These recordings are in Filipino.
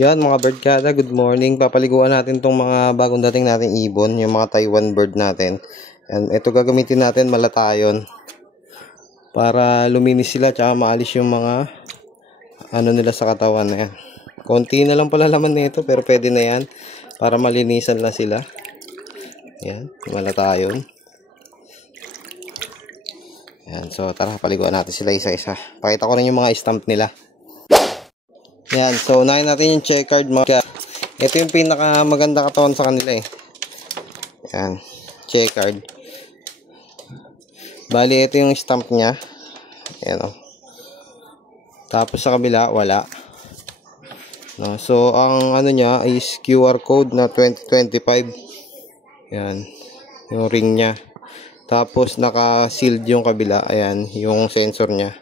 Yan mga bird kada, good morning. Papaliguan natin tong mga bagong dating nating ibon, yung mga Taiwan bird natin. And ito gagamitin natin malatayon para luminis sila tsaka maalis yung mga ano nila sa katawan na yan. Konti na lang pala laman nito pero pwede na yan para malinisan na sila. Yan, malatayon. Yan, so tara paliguan natin sila isa-isa. Pakita ko rin yung mga stamp nila. Yan, so unahin natin yung checkered mga. Ito yung pinaka maganda katawan sa kanila eh. Yan, checkered. Bali ito yung stamp nya. Ayan o. Tapos sa kabila wala. No, so ang ano nya is QR code na 2025. Yan, yung ring nya. Tapos naka-sealed yung kabila. Ayan, yung sensor nya.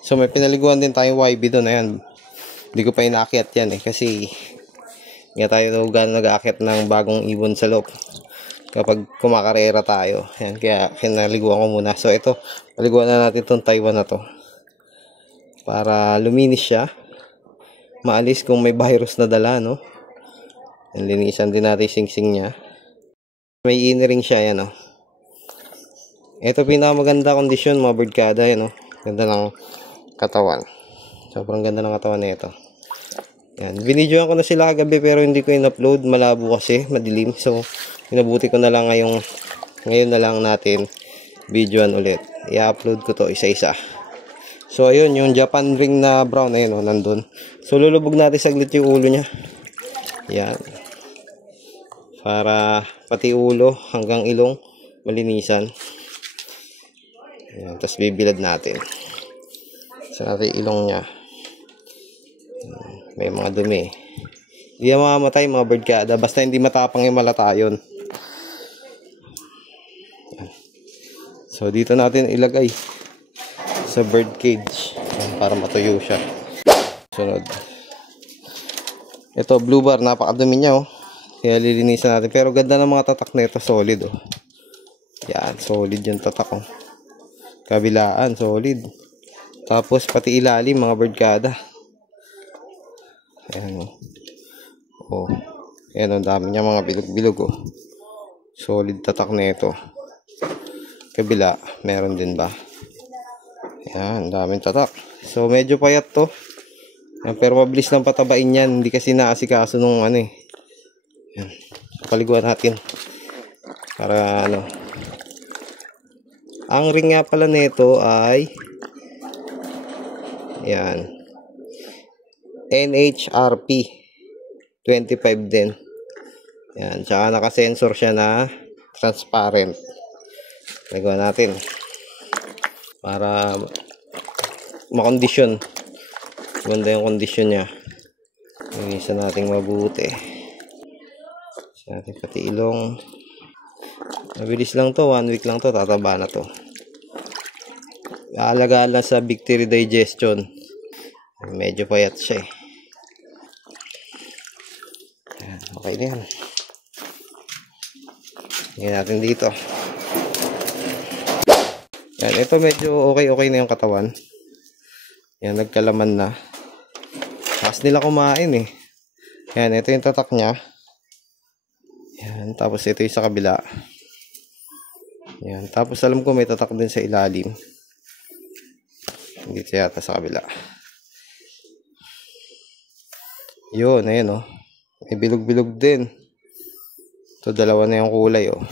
So may pinaliguan din tayong YB doon. Ayan. Hindi ko pa inaakyat yan eh kasi nga tayo gano'n nag-aakyat ng bagong ibon sa loob kapag kumakarera tayo. Yan, kaya kinaliguan ko muna. So ito, paliguan na natin itong Taiwan na to para luminis siya, maalis kung may virus na dala, no? Yan, linisan din natin sing-sing nya. May inner-ring siya, yan, no? Ito pinakamaganda kondisyon mga birdkada, yan, no? Ganda ng katawan, sobrang ganda ng katawan na ito. Yan, binidyoan ko na sila kagabi pero hindi ko in-upload, malabo kasi, madilim. So, pinabuti ko na lang ngayon na lang natin videoan ulit. I-upload ko to isa-isa. So, ayun, yung Japan ring na brown, ayun, nandun. So, lulubog natin saglit yung ulo niya. Yan. Para pati ulo hanggang ilong malinisan. Yan, tapos bibilad natin. Sa natin ilong niya. May mga dumi. Hindi na mamamatay mga bird kada. Basta hindi matapang yung malatayon. So dito natin ilagay sa bird cage para matuyo siya. Sunod. Ito blue bar. Napakadumi niya oh. Kaya lilinisan natin. Pero ganda ng mga tatak na ito. Solid oh. Yan. Solid yung tatak oh. Kabilaan. Solid. Tapos pati ilalim mga bird kada. Ayan o. Oh. Ayan o, dami niya mga bilog-bilog o. Solid tatak na ito. Kabila, meron din ba? Ayan, daming tatak. So, medyo payat to. Ayan, pero mabilis lang patabain yan. Hindi kasi naasikaso nung ano eh. Ayan. Paliguan natin. Para ano. Ang ring nga pala nito ay ayan. NHRP 25 din. Yan, tsaka naka-sensor siya na transparent. Lagawa natin para makondisyon. Ganda yung kondisyon niya. Linisan natin mabuti. Sa natin pati ilong. Mabilis lang to, 1 week lang to, tataba na to. Aalagaan lang sa bacteria digestion. Medyo payat siya eh. Ayan, okay na yan. Tingnan natin dito. Yan, ito medyo okay na yung katawan. Yan, nagkalaman na. Taas nila kumain eh. Yan, ito yung tatak niya. Yan, tapos ito yung sa kabila. Yan, tapos alam ko may tatak din sa ilalim. Dito yata sa kabila. Yun, ayun oh. May bilog-bilog din. Ito, dalawa na yung kulay oh.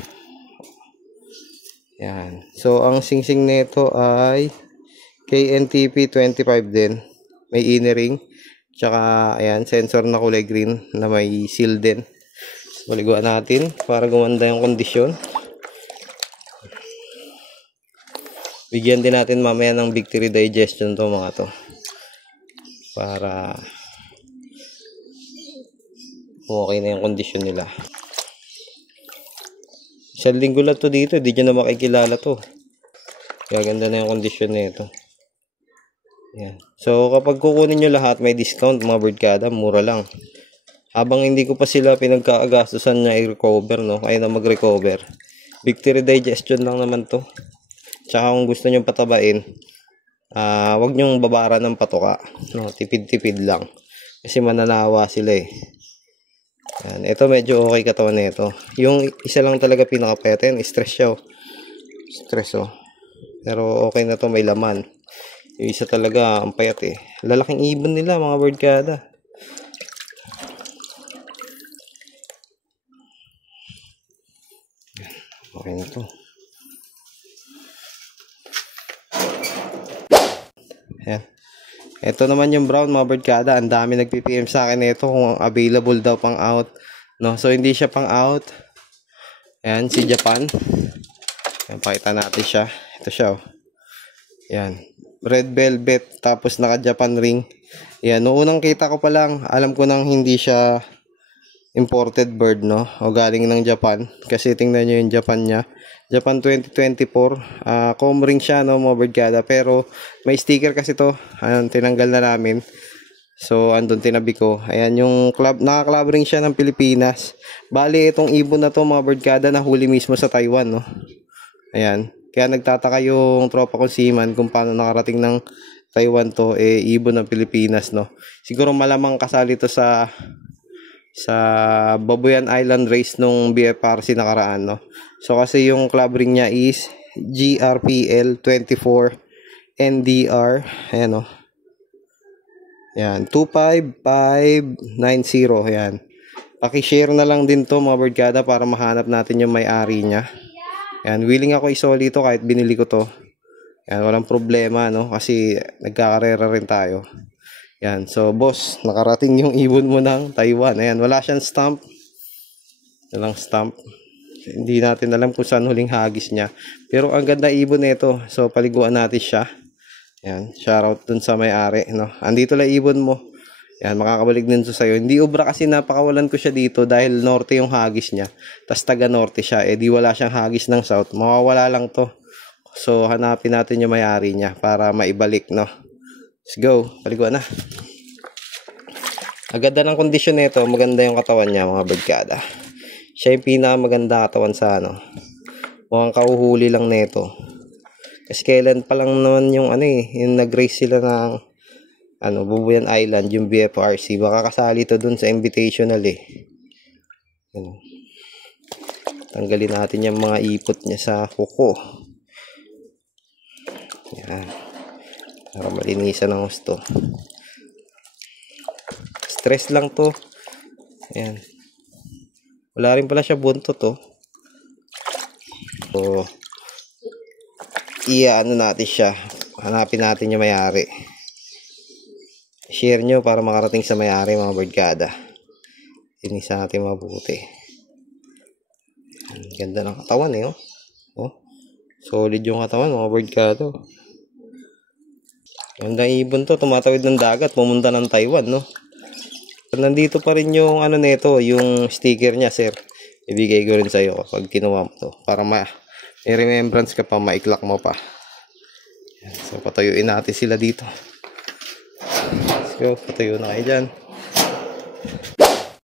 Yan. So, ang sing-sing nito ay KNTP 25 din. May inner ring. Tsaka, ayan, sensor na kulay green na may seal din. So, paliguan natin para gumanda yung kondisyon. Bigyan din natin mamaya ng bacteria digestion to mga to. Para okay na yung kondisyon nila. Isang linggo lang to dito, di nyo na makikilala to. Gaganda na yung kondisyon na ito. Yan. So kapag kukunin nyo lahat, may discount mga bird kada, mura lang. Habang hindi ko pa sila pinagkaagastusan na i-recover, no? Kaya na mag-recover. Bacteria digestion lang naman to. Tsaka kung gusto nyo patabain, wag nyong babara ng patoka, no? Tipid-tipid lang. Kasi mananawa sila eh. Yan. Ito medyo okay katawan nito. Yung isa lang talaga pinakapayat. Yan, stress siya oh. Stress oh. Pero okay na to, may laman. Yung isa talaga ang payat eh. Lalaking ibon nila mga birdcada. Okay na to. Ayan. Ito naman yung brown mga birdcada. Ang dami nagpi-PM sa akin nito kung available daw pang out. No? So hindi siya pang out. Ayan, si Japan. Ayan, pakita natin siya. Ito siya oh. Ayan. Red velvet tapos naka Japan ring. Ayan, noong unang kita ko pa lang, alam ko nang hindi siya imported bird, no? O galing ng Japan. Kasi tingnan nyo yung Japan niya. Japan 2024. Com ring siya, no, mga birdcada. Pero may sticker kasi to. Ayan, tinanggal na namin. So, andun tinabi ko. Ayan, yung club, naka-club ring siya ng Pilipinas. Bali, itong ibon na to, mga birdcada, nahuli mismo sa Taiwan, no? Ayan. Kaya nagtataka yung tropa ko seaman kung paano nakarating ng Taiwan to, eh, ibon ng Pilipinas, no? Siguro malamang kasali to sa Babuyan Island race nung BFRC nakaraan, no? So, kasi yung club ring niya is GRPL 24 NDR. Ayan, no? Ayan, 25590. Ayan. Paki-share na lang din to mga birdcada para mahanap natin yung may-ari niya. Ayan, willing ako isoli ito kahit binili ko to. Ayan, walang problema, no? Kasi nagkakarera rin tayo. Ayan, so boss, nakarating yung ibon mo ng Taiwan. Ayan, wala siyang stamp. Walang stamp. Hindi natin alam kung saan huling hagis niya. Pero ang ganda ibon nito. So, paliguan natin siya. Ayan, shoutout dun sa may-ari, no? Andito lang ibon mo. Ayan, makakabalik din to sa'yo. Hindi obra kasi napakawalan ko siya dito dahil norte yung hagis niya. Tas taga norte siya. Eh di wala siyang hagis ng south. Mawawala lang to. So hanapin natin yung may-ari niya para maibalik, no? Let's go. Paliguan na. Agad ng kondisyon nito. Maganda yung katawan niya mga birdcada. Siya yung pinakamaganda katawan sa ano. Mukhang kauhuli lang nito. Kasi kailan pa lang naman yung ano eh. Yung nag-race sila ng Babuyan Island, yung BFRC. Baka kasali to dun sa invitational eh. Ano. Tanggalin natin yung mga ipot niya sa kuko. Yan. Para malinisan ang gusto. Stress lang to. Ayan. Wala rin pala siya buntot to. So, natin siya. Hanapin natin yung may-ari. Share nyo para makarating sa may-ari mga birdcada. Tinisa natin mabuti. Ang ganda ng katawan eh. Oh. Solid yung katawan mga birdcada. Ganda ibon to. Tumatawid ng dagat. Pumunta ng Taiwan, no? Nandito pa rin yung nito, yung sticker niya, sir. Ibigay ko rin sa'yo kapag kinuha mo to. Para may remembrance ka pa, maiklak mo pa. So patayuin natin sila dito. Let's go, patayo na kayo dyan.